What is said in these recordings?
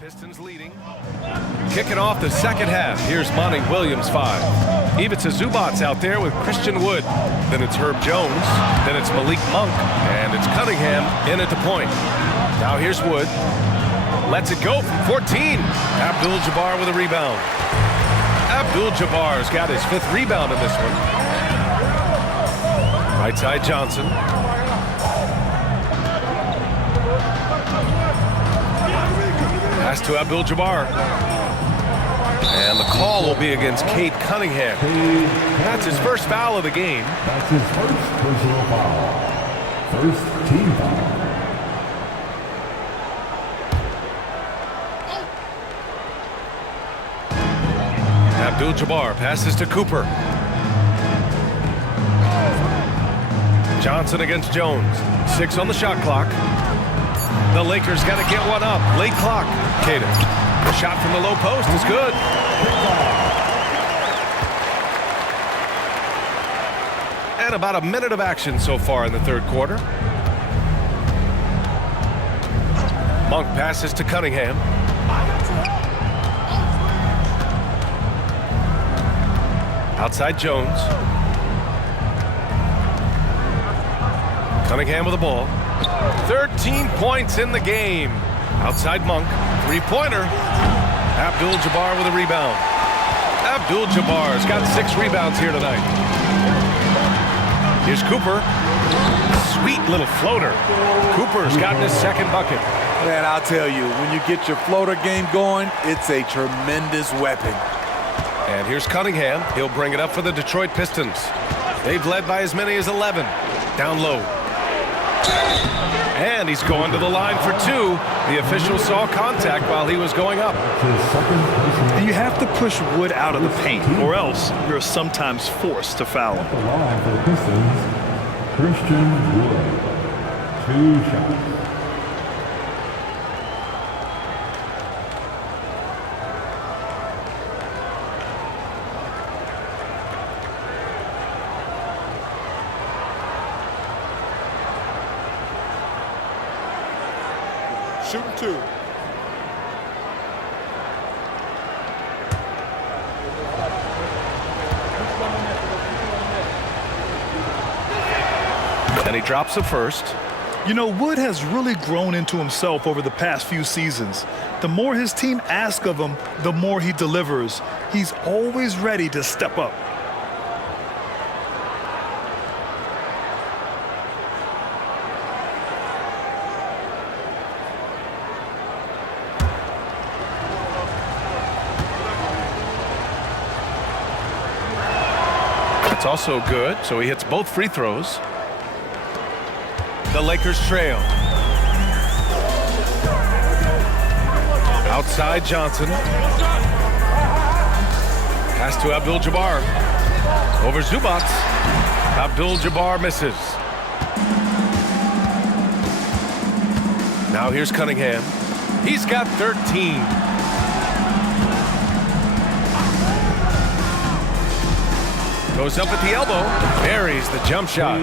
Pistons leading. Kicking off the second half. Here's Monty Williams 5. Ivica Zubac's out there with Christian Wood. Then it's Herb Jones. Then it's Malik Monk. And it's Cunningham in at the point. Now here's Wood. Lets it go from 14. Abdul Jabbar with a rebound. Abdul Jabbar's got his 5th rebound in this one. Right side Johnson. Pass to Abdul Jabbar. And the call will be against Cade Cunningham. That's his first foul of the game. That's his first personal foul. First team foul. Abdul Jabbar passes to Cooper. Johnson against Jones. 6 on the shot clock. The Lakers got to get one up. Late clock. Cade. The shot from the low post is good. And about a minute of action so far in the third quarter. Monk passes to Cunningham. Outside Jones. Cunningham with the ball. 13 points in the game. Outside Monk. 3-pointer. Abdul Jabbar with a rebound. Abdul Jabbar's got 6 rebounds here tonight. Here's Cooper. Sweet little floater. Cooper's gotten his 2nd bucket. Man, I'll tell you, when you get your floater game going, it's a tremendous weapon. And here's Cunningham. He'll bring it up for the Detroit Pistons. They've led by as many as 11. Down low. And he's going to the line for 2. The official saw contact while he was going up. And you have to push Wood out of the paint, or else you're sometimes forced to foul him. The line for the Pistons, Christian Wood. 2 shots. Shooting 2. And he drops the first. You know, Wood has really grown into himself over the past few seasons. The more his team asks of him, the more he delivers. He's always ready to step up. That's also good, so he hits both free throws. The Lakers trail. Outside Johnson. Pass to Abdul Jabbar. Over Zubac. Abdul Jabbar misses. Now here's Cunningham. He's got 13. Goes up at the elbow. Buries the jump shot.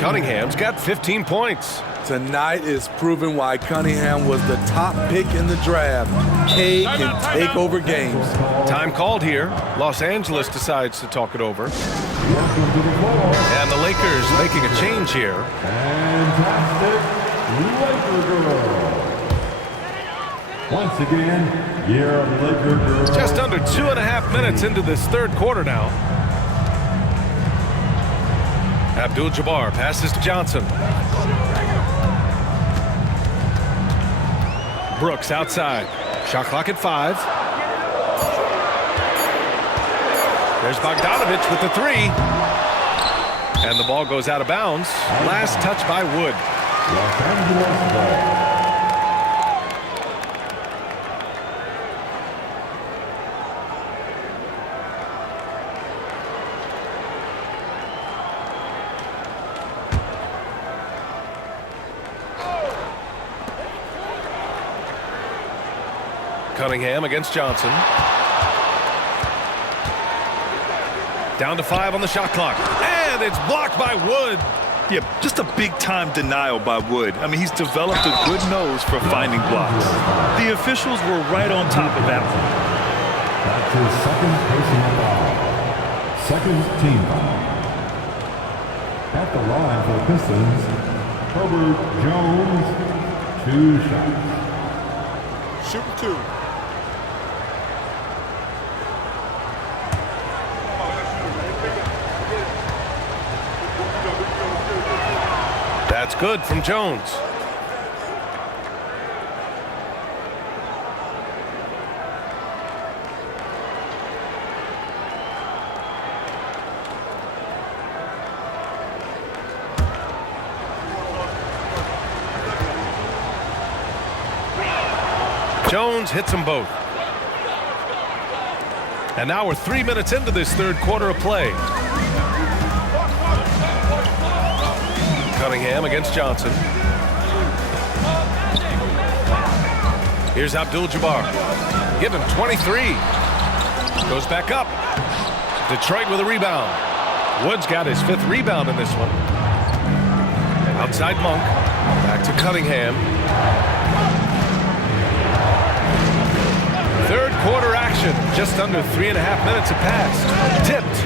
Cunningham's got 15 points. Tonight is proving why Cunningham was the top pick in the draft. Cade can take over games. Time called here. Los Angeles decides to talk it over. And the Lakers making a change here. Fantastic Laker girl. Once again, your Laker girl. Just under 2.5 minutes into this third quarter now. Abdul Jabbar passes to Johnson. Brooks outside. Shot clock at 5. There's Bogdanovich with the 3. And the ball goes out of bounds. Last touch by Wood. Los Angeles ball. Cunningham against Johnson. Down to 5 on the shot clock. And it's blocked by Wood. Yeah, just a big-time denial by Wood. I mean, he's developed a good nose for finding blocks. The officials were right on top of that one. That's his second personal foul. Second team foul. At the line for the Pistons, Herbert Jones, 2 shots. Shooting 2. That's good from Jones. Jones hits them both. And now we're 3 minutes into this third quarter of play. Cunningham against Johnson. Here's Abdul Jabbar. Give him 23. Goes back up. Detroit with a rebound. Wood's got his 5th rebound in this one. Outside Monk. Back to Cunningham. Third quarter action. Just under 3.5 minutes have passed. Tipped.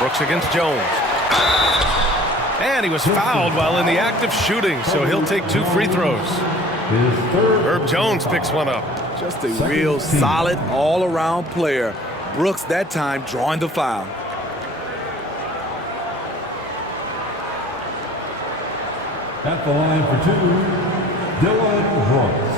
Brooks against Jones. And he was fouled while in the act of shooting, so he'll take 2 free throws. Herb Jones picks one up. Just a real solid all-around player. Brooks that time drawing the foul. At the line for 2, Dylan Brooks.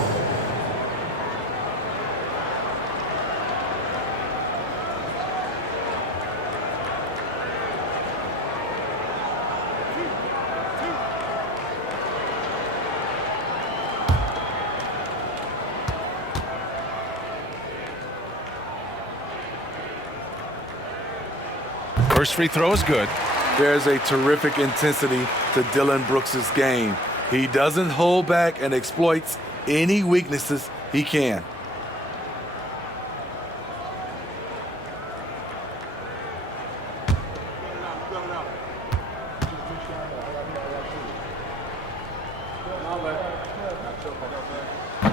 First free throw is good. There's a terrific intensity to Dylan Brooks' game. He doesn't hold back and exploits any weaknesses he can.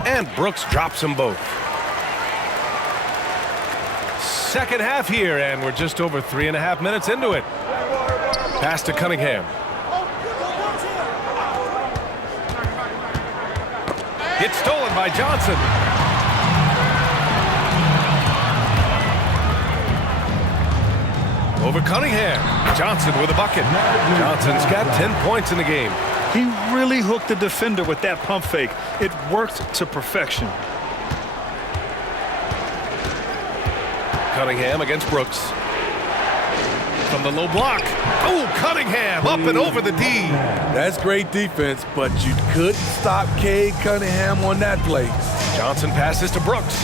And Brooks drops them both. Second half here, and we're just over 3.5 minutes into it. Pass to Cunningham. Gets stolen by Johnson. Over Cunningham. Johnson with a bucket. Johnson's got 10 points in the game. He really hooked the defender with that pump fake. It worked to perfection. Cunningham against Brooks. From the low block. Oh, Cunningham up and over the D. That's great defense, but you couldn't stop Cade Cunningham on that play. Johnson passes to Brooks.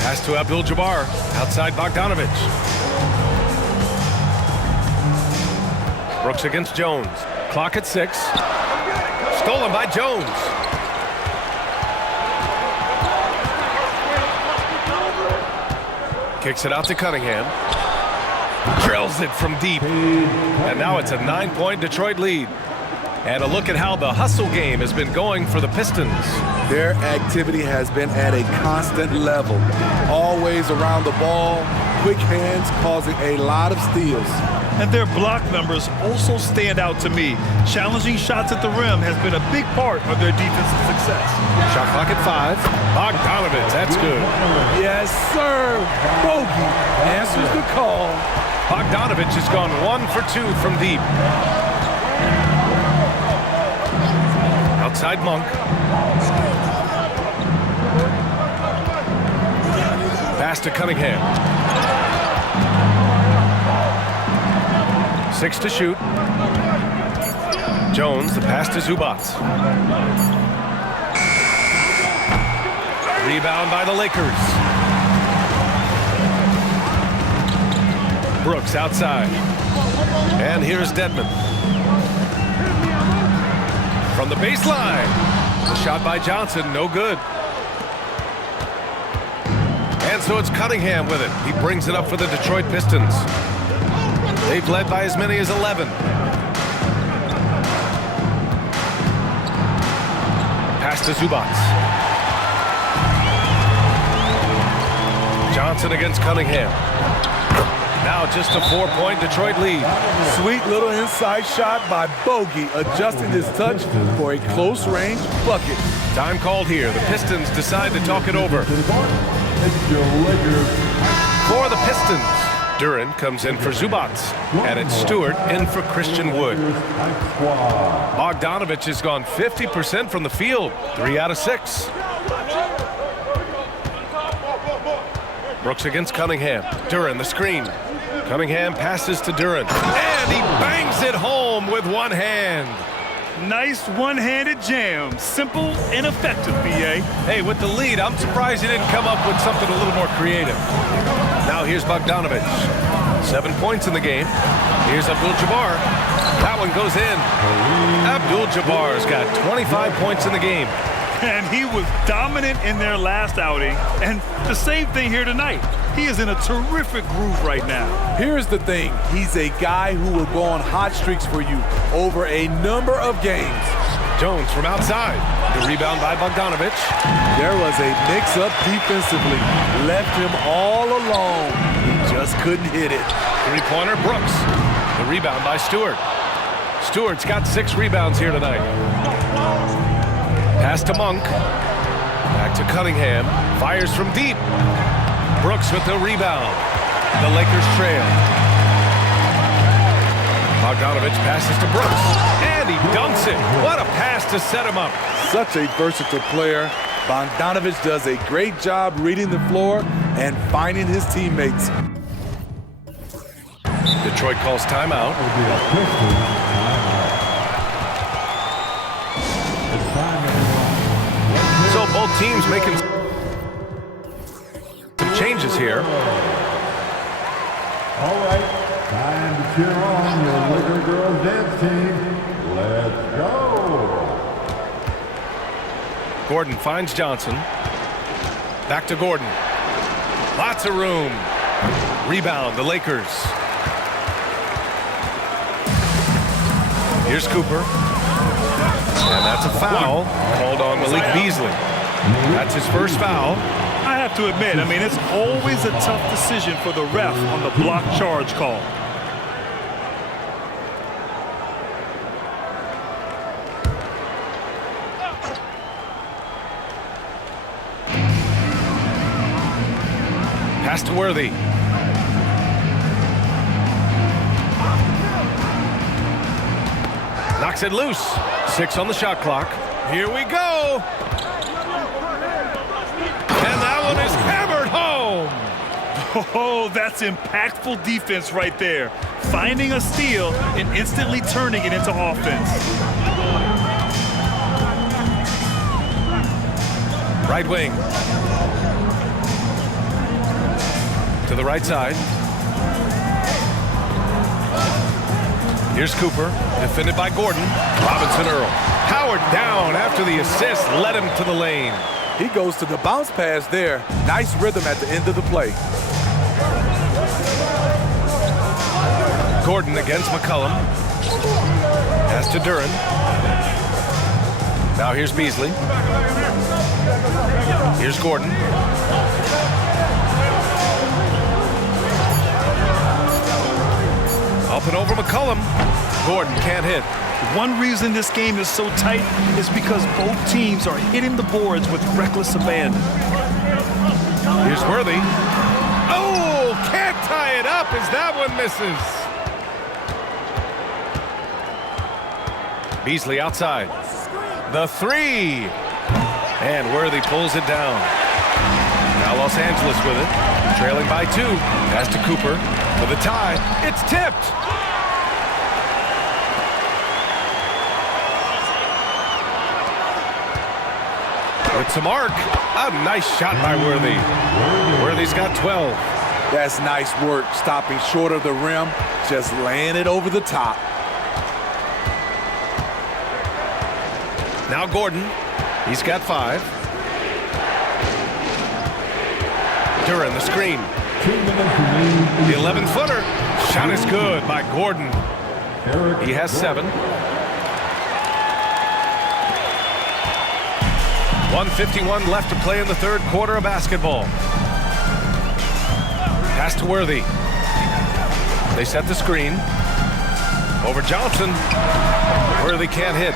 Pass to Abdul Jabbar. Outside Bogdanovich. Brooks against Jones. Clock at 6. Stolen by Jones. Kicks it out to Cunningham. Drills it from deep. And now it's a 9-point Detroit lead. And a look at how the hustle game has been going for the Pistons. Their activity has been at a constant level. Always around the ball, quick hands causing a lot of steals. And their block numbers also stand out to me. Challenging shots at the rim has been a big part of their defensive success. Shot clock at 5. Bogdanovich, that's good. Yes, sir. Bogey answers the call. Bogdanovich has gone 1 for 2 from deep. Outside Monk. Pass to Cunningham. 6 to shoot. Jones, the pass to Zubac. Rebound by the Lakers. Brooks outside. And here's Dedmon. From the baseline. The shot by Johnson, no good. And And so it's Cunningham with it. He brings it up for the Detroit Pistons. They've led by as many as 11. Pass to Zubac. Johnson against Cunningham. Now just a 4-point Detroit lead. Sweet little inside shot by Bogey, adjusting his touch for a close-range bucket. Time called here. The Pistons decide to talk it over. For the Pistons, Duren comes in for Zubac, and it's Stewart in for Christian Wood. Bogdanovich has gone 50% from the field, 3 out of 6. Brooks against Cunningham. Duren, the screen. Cunningham passes to Duren, and he bangs it home with one hand. Nice one-handed jam. Simple and effective, B.A. Hey, with the lead, I'm surprised he didn't come up with something a little more creative. Now here's Bogdanovich. 7 points in the game. Here's Abdul-Jabbar. That one goes in. Abdul-Jabbar's got 25 points in the game. And he was dominant in their last outing. And the same thing here tonight. He is in a terrific groove right now. Here's the thing. He's a guy who will go on hot streaks for you over a number of games. Jones from outside. The rebound by Bogdanovich. There was a mix-up defensively. Left him all alone. He just couldn't hit it. Three-pointer, Brooks. The rebound by Stewart. Stewart's got 6 rebounds here tonight. Pass to Monk. Back to Cunningham. Fires from deep. Brooks with the rebound. The Lakers trail. Bogdanovich passes to Brooks. And he dunks it. What a pass to set him up. Such a versatile player. Bogdanovich does a great job reading the floor and finding his teammates. Detroit calls timeout. So both teams making some changes here. All right, time to cheer on your Laker girls dance team. Let's go. Gordon finds Johnson. Back to Gordon. Lots of room. Rebound, the Lakers. Here's Cooper. And that's a foul called on Malik Beasley. That's his first foul. I have to admit, I mean, it's always a tough decision for the ref on the block charge call. Pass to Worthy. Knocks it loose. 6 on the shot clock. Here we go. And that one is hammered home. Oh, that's impactful defense right there. Finding a steal and instantly turning it into offense. Right wing. To the right side. Here's Cooper, defended by Gordon. Robinson Earl. Powered down after the assist led him to the lane. He goes to the bounce pass there. Nice rhythm at the end of the play. Gordon against McCollum. Pass to Duren. Now here's Beasley. Here's Gordon. Up and over McCollum. Gordon can't hit. One reason this game is so tight is because both teams are hitting the boards with reckless abandon. Here's Worthy. Oh, can't tie it up as that one misses. Beasley outside. The 3. And Worthy pulls it down. Now Los Angeles with it. Trailing by 2. Pass to Cooper for the tie. It's tipped. With some arc. A nice shot by Worthy. Worthy's got 12. That's nice work, stopping short of the rim, just laying it over the top. Now Gordon. He's got 5. Duran the screen. 2 minutes remaining. The 11-footer. Shot is good by Gordon. He has 7. 1:51 left to play in the third quarter of basketball. Pass to Worthy. They set the screen. Over Johnson. Worthy can't hit.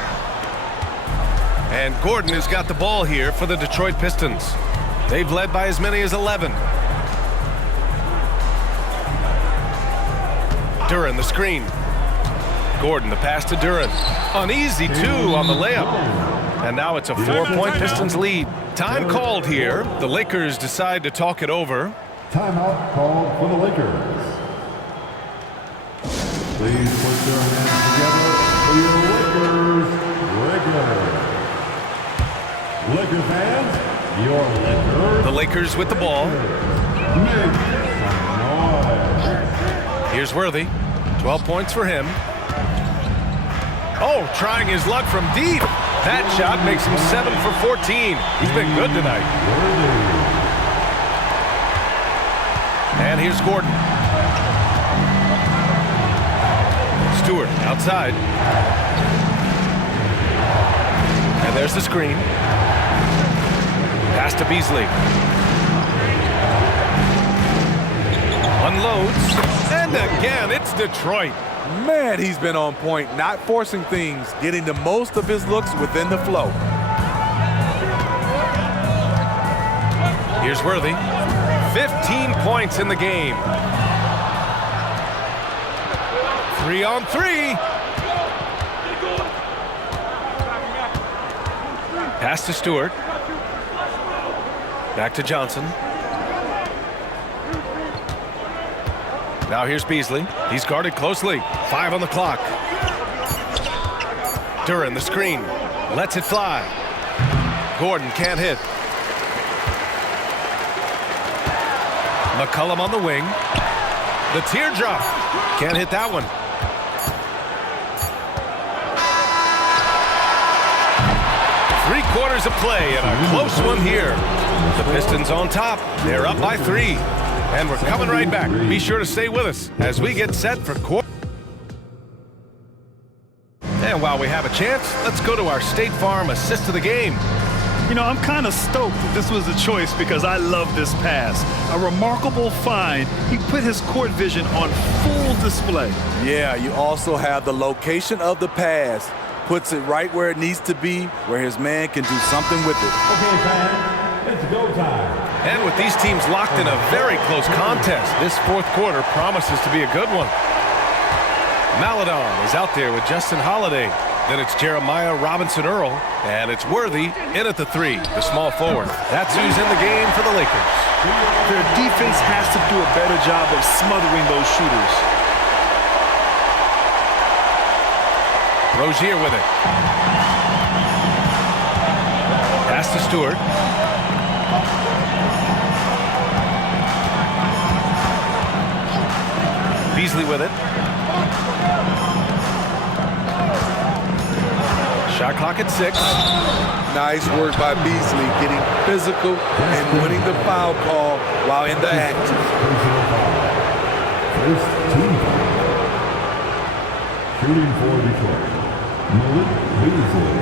And Gordon has got the ball here for the Detroit Pistons. They've led by as many as 11. Duran the screen. Gordon the pass to Duran. An easy 2 on the layup. And now it's a 4-point Pistons lead. Time called here. The Lakers decide to talk it over. Timeout called for the Lakers. Please put your hands together for your Lakers. Laker fans, your Lakers. The Lakers with the ball. Make some noise. Here's Worthy. 12 points for him. Oh, trying his luck from deep. That shot makes him 7 for 14. He's been good tonight. And here's Gordon. Stewart outside. And there's the screen. Pass to Beasley. Unloads. And again, it's Detroit. Man, he's been on point, not forcing things, getting the most of his looks within the flow. Here's Worthy. 15 points in the game. 3-on-3. Pass to Stewart. Back to Johnson. Now here's Beasley. He's guarded closely. 5 on the clock. Duran the screen. Lets it fly. Gordon can't hit. McCollum on the wing. The teardrop. Can't hit that one. Three-quarters of play and a close one here. The Pistons on top. They're up by 3. And we're coming right back. Be sure to stay with us as we get set for quarter. And while we have a chance, let's go to our State Farm assist of the game. You know, I'm kind of stoked that this was a choice because I love this pass. A remarkable find. He put his court vision on full display. Yeah, you also have the location of the pass. Puts it right where it needs to be, where his man can do something with it. Okay, fans, it's go time. And with these teams locked in a very close contest, this fourth quarter promises to be a good one. Maladon is out there with Justin Holiday. Then it's Jeremiah Robinson Earl. And it's Worthy in at the 3, the small forward. That's who's in the game for the Lakers. Their defense has to do a better job of smothering those shooters. Rozier with it. Pass to Stewart. Beasley with it. Shot clock at 6. Nice work by Beasley, getting physical and winning the foul call while in the act. First team foul. Shooting for Detroit. Malik Beasley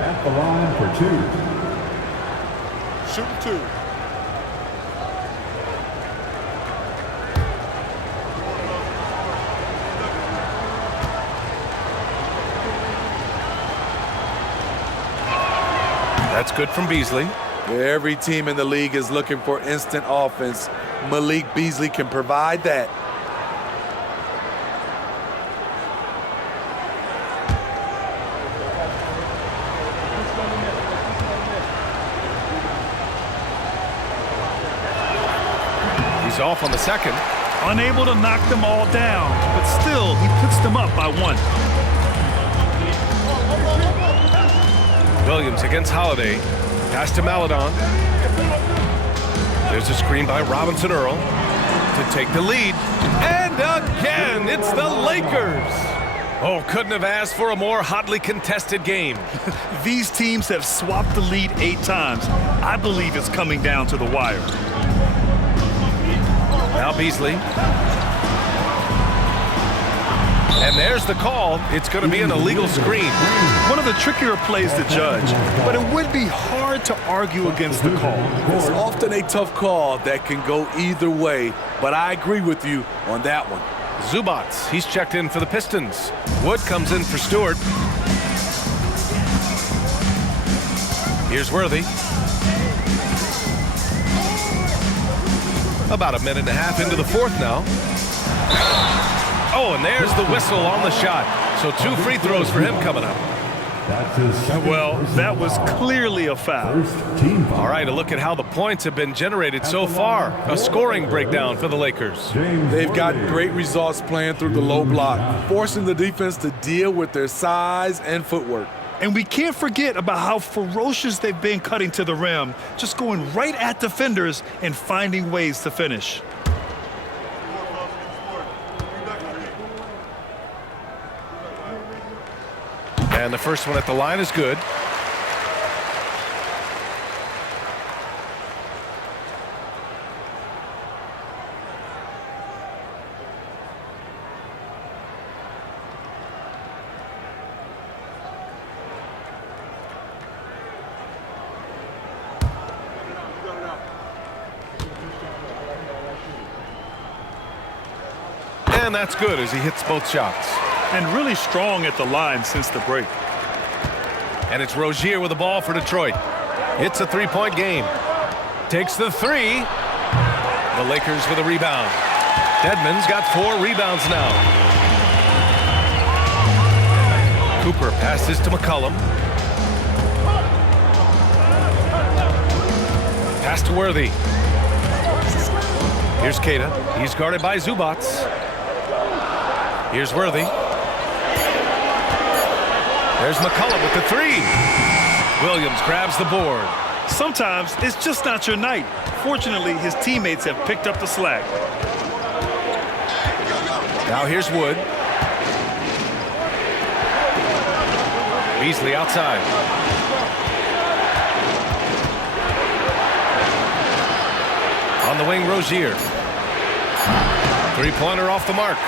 at the line for 2. Shooting 2. That's good from Beasley. Every team in the league is looking for instant offense. Malik Beasley can provide that. He's off on the second. Unable to knock them all down, but still, he puts them up by 1. Williams against Holiday. Pass to Maladon. There's a screen by Robinson Earl to take the lead. And again, it's the Lakers. Oh, couldn't have asked for a more hotly contested game. These teams have swapped the lead 8 times. I believe it's coming down to the wire. Now Beasley. And there's the call. It's going to be an illegal screen. One of the trickier plays to judge, but it would be hard to argue against the call. It's often a tough call that can go either way, but I agree with you on that one. Zubats, he's checked in for the Pistons. Wood comes in for Stewart. Here's Worthy. About a minute and a half into the fourth now. Oh, and there's the whistle on the shot. So 2 free throws for him coming up. That's his second Well, personal that was foul. clearly a foul. First team foul. All right, a look at how the points have been generated so far. A scoring breakdown for the Lakers. James They've got Worthy. great results playing through the low block, forcing the defense to deal with their size and footwork. And we can't forget about how ferocious they've been cutting to the rim, just going right at defenders and finding ways to finish. And the first one at the line is good. And that's good as he hits both shots. And really strong at the line since the break. And it's Rozier with the ball for Detroit. It's a 3-point game. Takes the 3. The Lakers with a rebound. Dedmon's got 4 rebounds now. Cooper passes to McCollum. Pass to Worthy. Here's Cade. He's guarded by Zubats. Here's Worthy. There's McCollum with the 3. Williams grabs the board. Sometimes it's just not your night. Fortunately, his teammates have picked up the slack. Now here's Wood. Beasley outside. On the wing, Rozier. 3-pointer off the mark.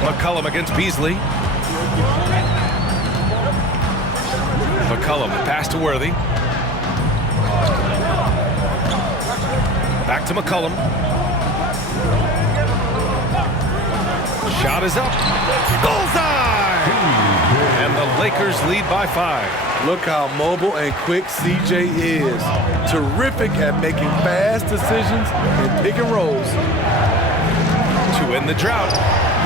McCollum against Beasley. McCollum, the pass to Worthy. Back to McCollum. Shot is up. Bullseye! And the Lakers lead by 5. Look how mobile and quick CJ is. Terrific at making fast decisions and pick and rolls. To end the drought.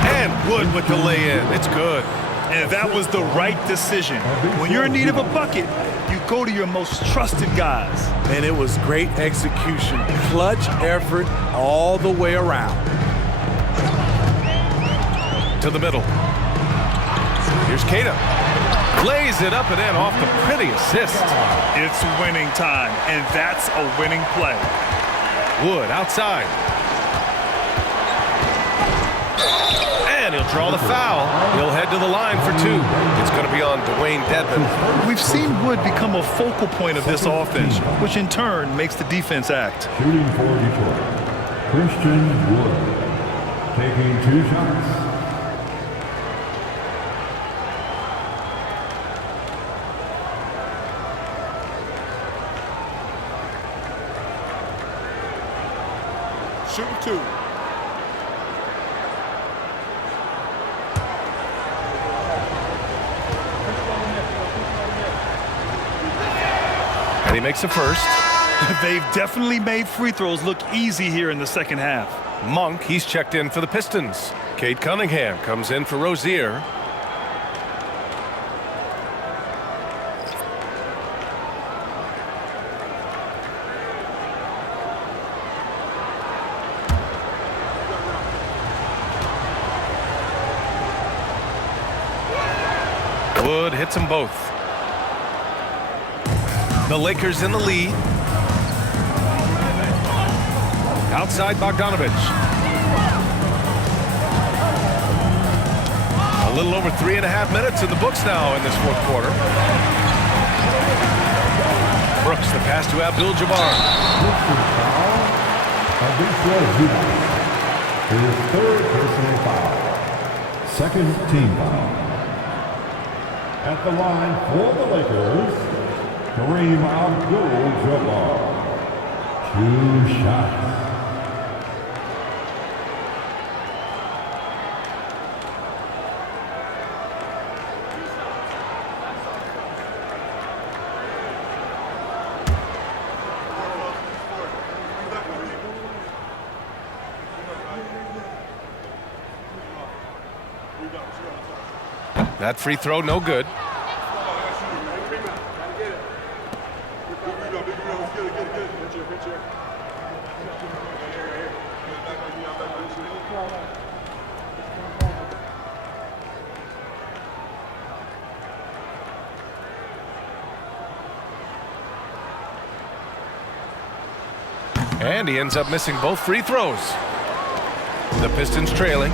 And Wood with the lay-in. It's good. And that was the right decision. When you're in need of a bucket, you go to your most trusted guys. And it was great execution. Clutch effort all the way around. To the middle. Here's Cade. Lays it up and in off the pretty assist. It's winning time, and that's a winning play. Wood outside. And he'll draw the foul. He'll head to the line for 2. It's going to be on Dwayne Dedmon. We've seen Wood become a focal point of this offense, which in turn makes the defense act. Shooting for Detroit, Christian Wood. Taking 2 shots. Shooting 2. And he makes the first. They've definitely made free throws look easy here in the second half. Monk, he's checked in for the Pistons. Cade Cunningham comes in for Rozier. Wood hits them both. The Lakers in the lead. Outside Bogdanovich. A little over 3.5 minutes in the books now in this fourth quarter. Brooks, the pass to Abdul Jabbar. His third personal foul. Second team foul. At the line for the Lakers, Kareem Abdul-Jabbar. 2 shots. That free throw, no good. And he ends up missing both free throws. The Pistons trailing.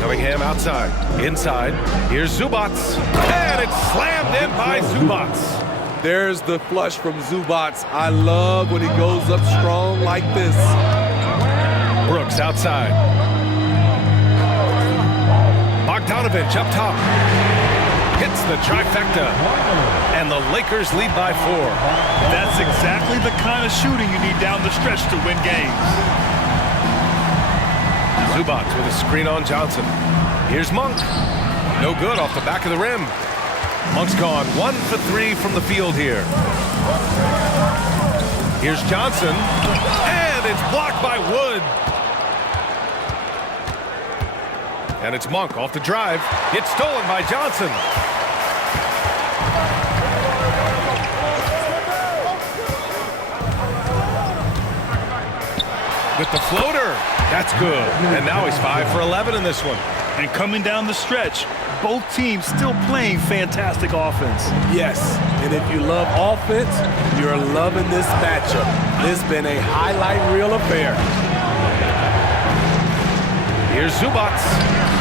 Cunningham outside. Inside. Here's Zubats. And it's slammed in by Zubats. There's the flush from Zubats. I love when he goes up strong like this. Brooks outside. Bogdanovich up top. Hits the trifecta. And the Lakers lead by 4. That's exactly the kind of shooting you need down the stretch to win games. Zubats with a screen on Johnson. Here's Monk. No good off the back of the rim. Monk's gone 1 for 3 from the field here. Here's Johnson. And it's blocked by Wood. And it's Monk off the drive. It's stolen by Johnson. With the floater. That's good. And now he's 5 for 11 in this one. And coming down the stretch, both teams still playing fantastic offense. Yes, and if you love offense, you're loving this matchup. It's been a highlight reel affair. Here's Zubats.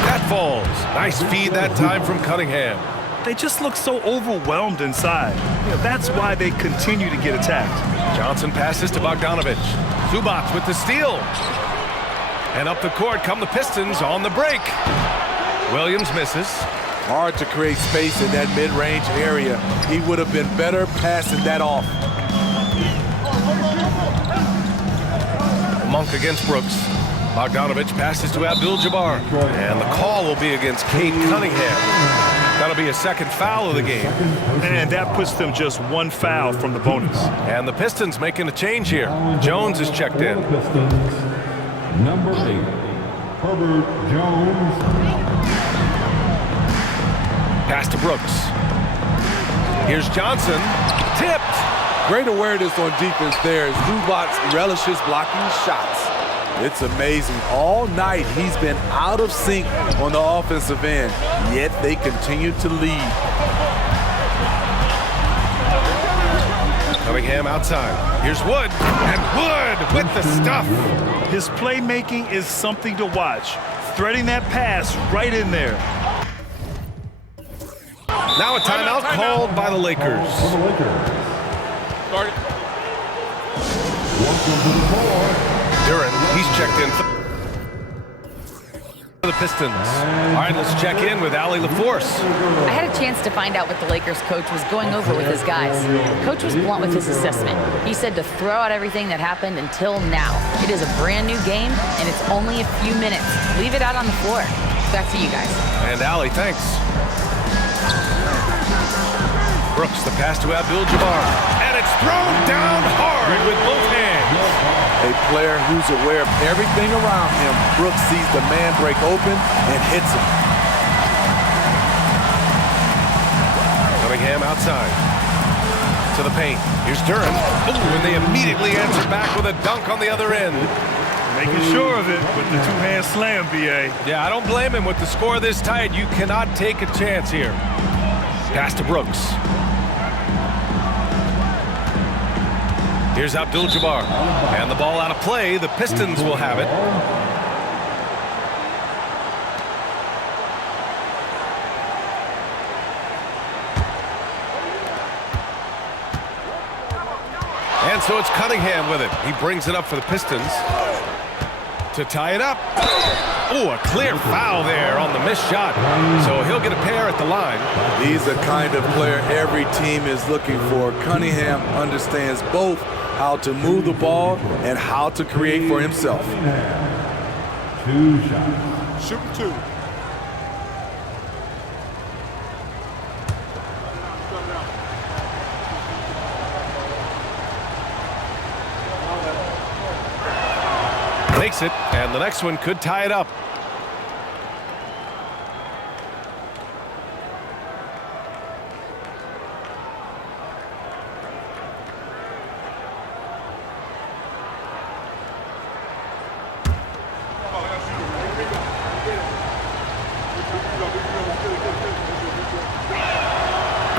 That falls. Nice feed that time from Cunningham. They just look so overwhelmed inside. That's why they continue to get attacked. Johnson passes to Bogdanovich. Zubats with the steal. And up the court come the Pistons on the break. Williams misses. Hard to create space in that mid-range area. He would have been better passing that off. Monk against Brooks. Bogdanovich passes to Abdul-Jabbar. And the call will be against Cade Cunningham. That'll be a second foul of the game. And that puts them just 1 foul from the bonus. And the Pistons making a change here. Jones is checked in. Number 8, Herbert Jones. Pass to Brooks. Here's Johnson. Tipped. Great awareness on defense there. Zubats relishes blocking shots. It's amazing. All night he's been out of sync on the offensive end, yet they continue to lead. Cunningham outside. Here's Wood. And Wood with the stuff. His playmaking is something to watch. Threading that pass right in there. Now a timeout called by the Lakers. Duran, he's checked in for the Pistons. All right, let's check in with Allie LaForce. I had a chance to find out what the Lakers coach was going over with his guys. Coach was blunt with his assessment. He said to throw out everything that happened until now. It is a brand new game, and it's only a few minutes. Leave it out on the floor. Back to you guys. And Allie, thanks. Brooks, the pass to Abdul-Jabbar. And it's thrown down hard with both hands. A player who's aware of everything around him. Brooks sees the man break open and hits him. Cunningham outside. To the paint. Here's Duran. Ooh, and they immediately answer back with a dunk on the other end. Making sure of it with the two-hand slam, B.A. Yeah, I don't blame him. With the score this tight, you cannot take a chance here. Pass to Brooks. Here's Abdul-Jabbar. And the ball out of play. The Pistons will have it. And so it's Cunningham with it. He brings it up for the Pistons to tie it up. Oh, a clear foul there on the missed shot. So he'll get a pair at the line. He's the kind of player every team is looking for. Cunningham understands both how to move the ball and how to create for himself. 2 shots. Shooting 2. Makes it, and the next one could tie it up.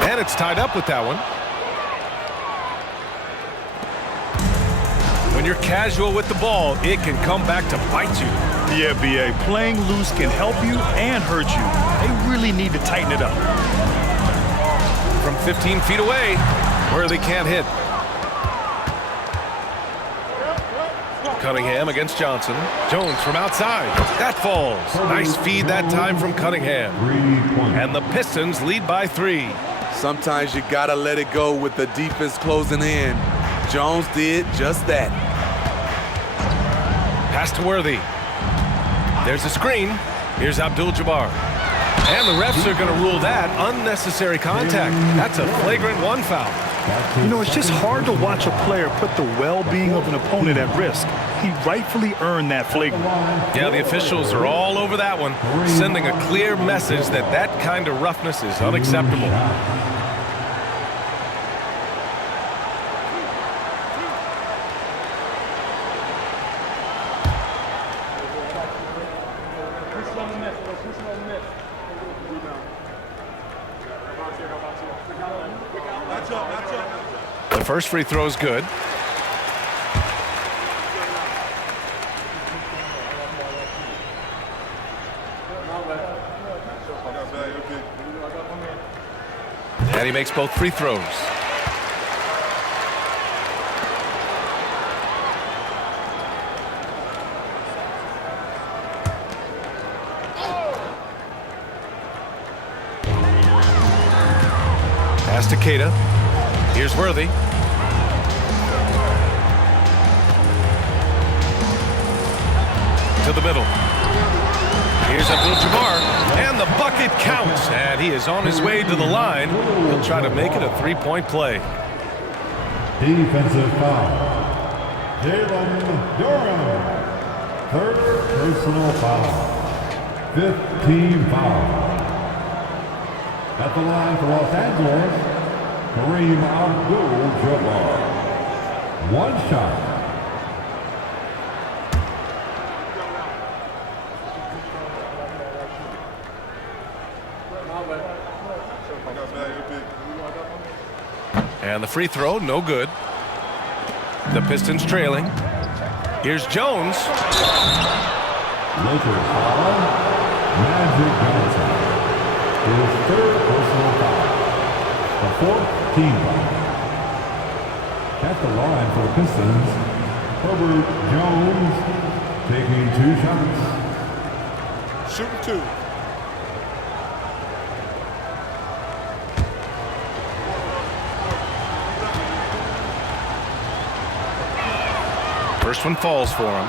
And it's tied up with that one. When you're casual with the ball, it can come back to bite you. Yeah, B.A., playing loose can help you and hurt you. They really need to tighten it up. From 15 feet away, where they can't hit. Cunningham against Johnson. Jones from outside. That falls. Nice feed that time from Cunningham. 3 points. And the Pistons lead by 3. Sometimes you gotta let it go with the defense closing in. Jones did just that. Pass to Worthy. There's a screen. Here's Abdul Jabbar. And the refs are going to rule that unnecessary contact. That's a flagrant 1 foul. You know, it's just hard to watch a player put the well-being of an opponent at risk. He rightfully earned that flagrant. Yeah, the officials are all over that one, sending a clear message that that kind of roughness is unacceptable. The first free throw is good. And he makes both free throws. Pass to Cade. Here's Worthy. To the middle. Here's Abdul Jabbar, and the bucket counts, and he is on his way to the line. He'll try to make it a 3-point play. Defensive foul. Jalen Durham. 3rd personal foul. 5th team foul. At the line for Los Angeles, Kareem Abdul-Jabbar. 1 shot. And the free throw, no good. The Pistons trailing. Here's Jones. Lakers foul. Magic Johnson. His 3rd personal foul. The 4th team foul. At the line for the Pistons, Herbert Jones taking 2 shots. Shooting 2. First one falls for him.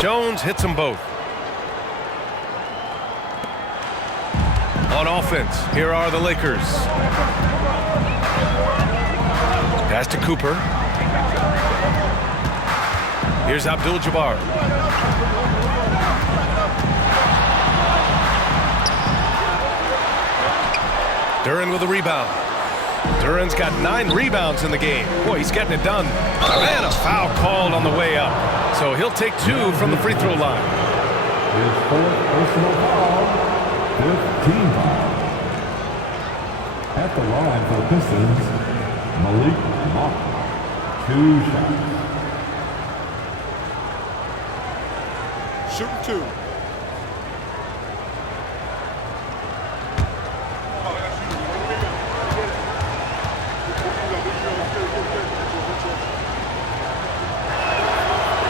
Jones hits them both. On offense, here are the Lakers. Pass to Cooper. Here's Abdul Jabbar. Duran with a rebound. Duran's got 9 rebounds in the game. Boy, he's getting it done. And a foul called on the way up. So he'll take 2 from the free throw line. His 4th personal foul. 5th team foul. At the line for the Pistons, Malik Monk. 2 shots. Shooting 2.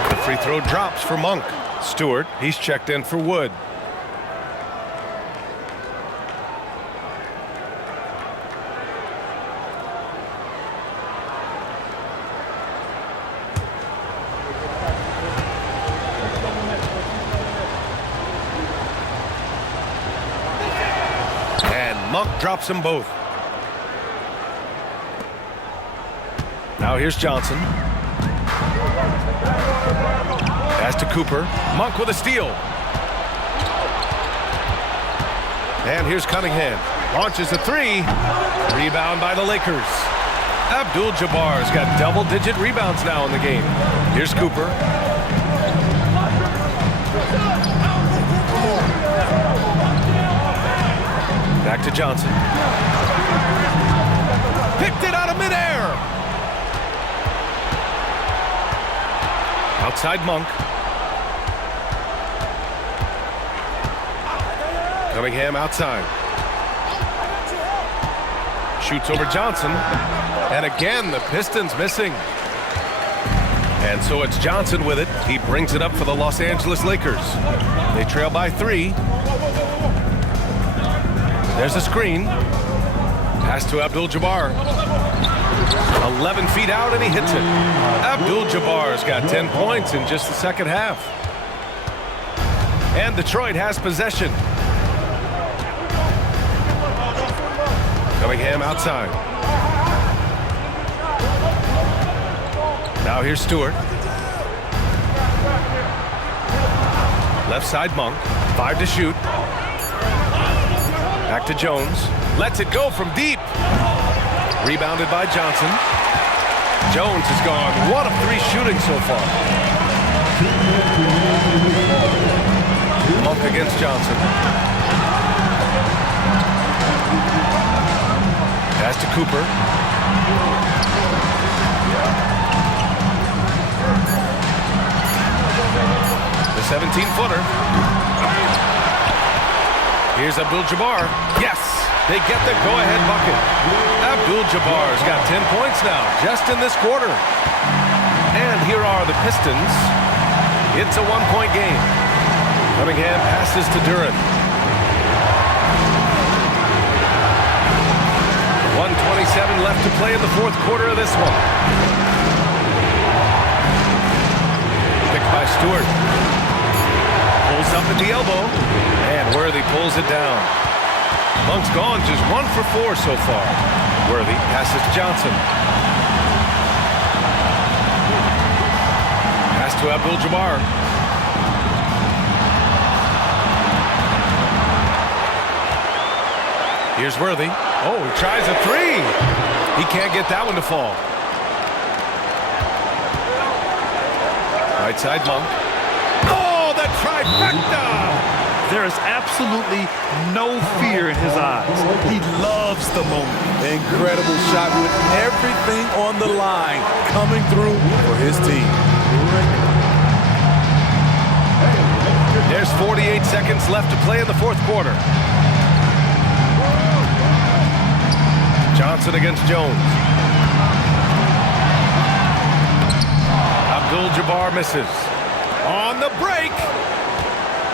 The free throw drops for Monk. Stewart, he's checked in for Wood. Monk drops them both. Now here's Johnson. Pass to Cooper. Monk with a steal. And here's Cunningham. Launches a 3. Rebound by the Lakers. Abdul Jabbar's got double-digit rebounds now in the game. Here's Cooper. Back to Johnson. Picked it out of midair. Outside Monk. Cunningham outside. Shoots over Johnson. And again, the Pistons missing. And so it's Johnson with it. He brings it up for the Los Angeles Lakers. They trail by 3. There's a screen. Pass to Abdul Jabbar. 11 feet out and he hits it. Abdul Jabbar's got 10 points in just the second half. And Detroit has possession. Cunningham outside. Now here's Stewart. Left side Monk. 5 to shoot. Back to Jones. Lets it go from deep. Rebounded by Johnson. Jones has gone 1 of 3 shooting so far. Monk against Johnson. Pass to Cooper. The 17-footer. Here's Abdul Jabbar. Yes, they get the go-ahead bucket. Abdul Jabbar's got 10 points now, just in this quarter. And here are the Pistons. It's a 1-point game. Cunningham passes to Duran. 1:27 left to play in the fourth quarter of this one. Picked by Stewart. Pulls up at the elbow, and Worthy pulls it down. Monk's gone just 1 for 4 so far. Worthy passes to Johnson. Pass to Abdul Jabbar. Here's Worthy. Oh, he tries a 3. He can't get that one to fall. Right side Monk. Oh, the trifecta! There is absolutely no fear in his eyes. He loves the moment. Incredible shot with everything on the line coming through for his team. There's 48 seconds left to play in the fourth quarter. Johnson against Jones. Abdul Jabbar misses. On the break.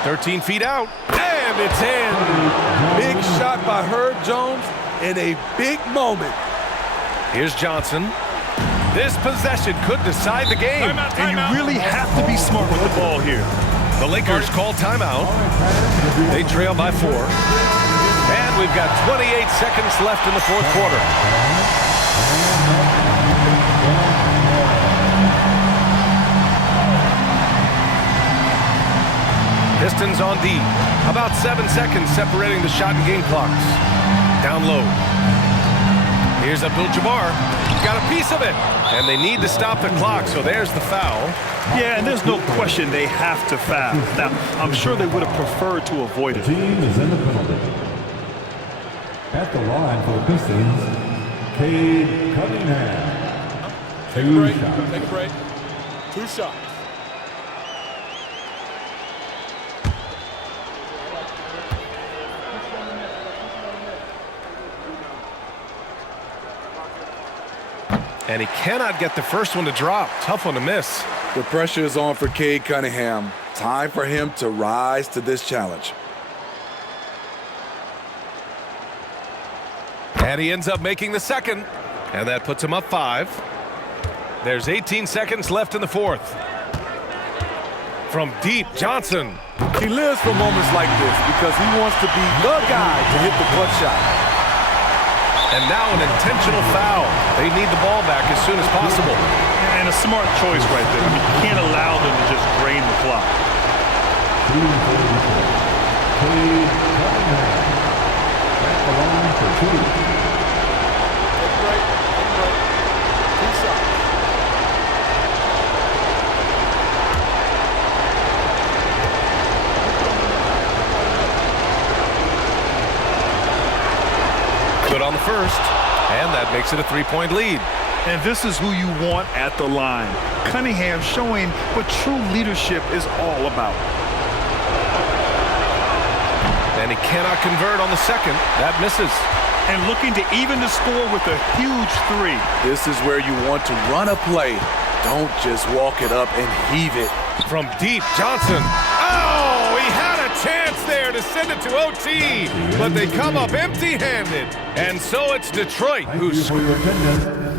13 feet out. And it's in. Big shot by Herb Jones in a big moment. Here's Johnson. This possession could decide the game. And you really have to be smart with the ball here. The Lakers call timeout. They trail by 4. And we've got 28 seconds left in the fourth quarter. Pistons on D. About 7 seconds separating the shot and game clocks. Down low. Here's Abdul Jabbar. Got a piece of it. And they need to stop the clock, so there's the foul. Yeah, and there's no question they have to foul. Now, I'm sure they would have preferred to avoid it. Team is in the penalty. At the line for the Pistons, Cade Cunningham. Take a break. Take a break. 2 shots. And he cannot get the first one to drop. Tough one to miss. The pressure is on for Cade Cunningham. Time for him to rise to this challenge. And he ends up making the second. And that puts him up 5. There's 18 seconds left in the fourth. From deep, Johnson. He lives for moments like this because he wants to be the guy to hit the clutch shot. And now an intentional foul. They need the ball back as soon as possible. And a smart choice right there. I mean, you can't allow them to just drain the clock. Cade Cunningham. At the line for 2. Take a break. 2 shots. Good on the first, and that makes it a 3-point lead. And this is who you want at the line. Cunningham showing what true leadership is all about. And he cannot convert on the second. That misses. And looking to even the score with a huge 3. This is where you want to run a play. Don't just walk it up and heave it. From deep, Johnson. Oh, he had a chance there to send it to OT, but they come up empty-handed. And so it's Detroit Thank you who's for your attendance.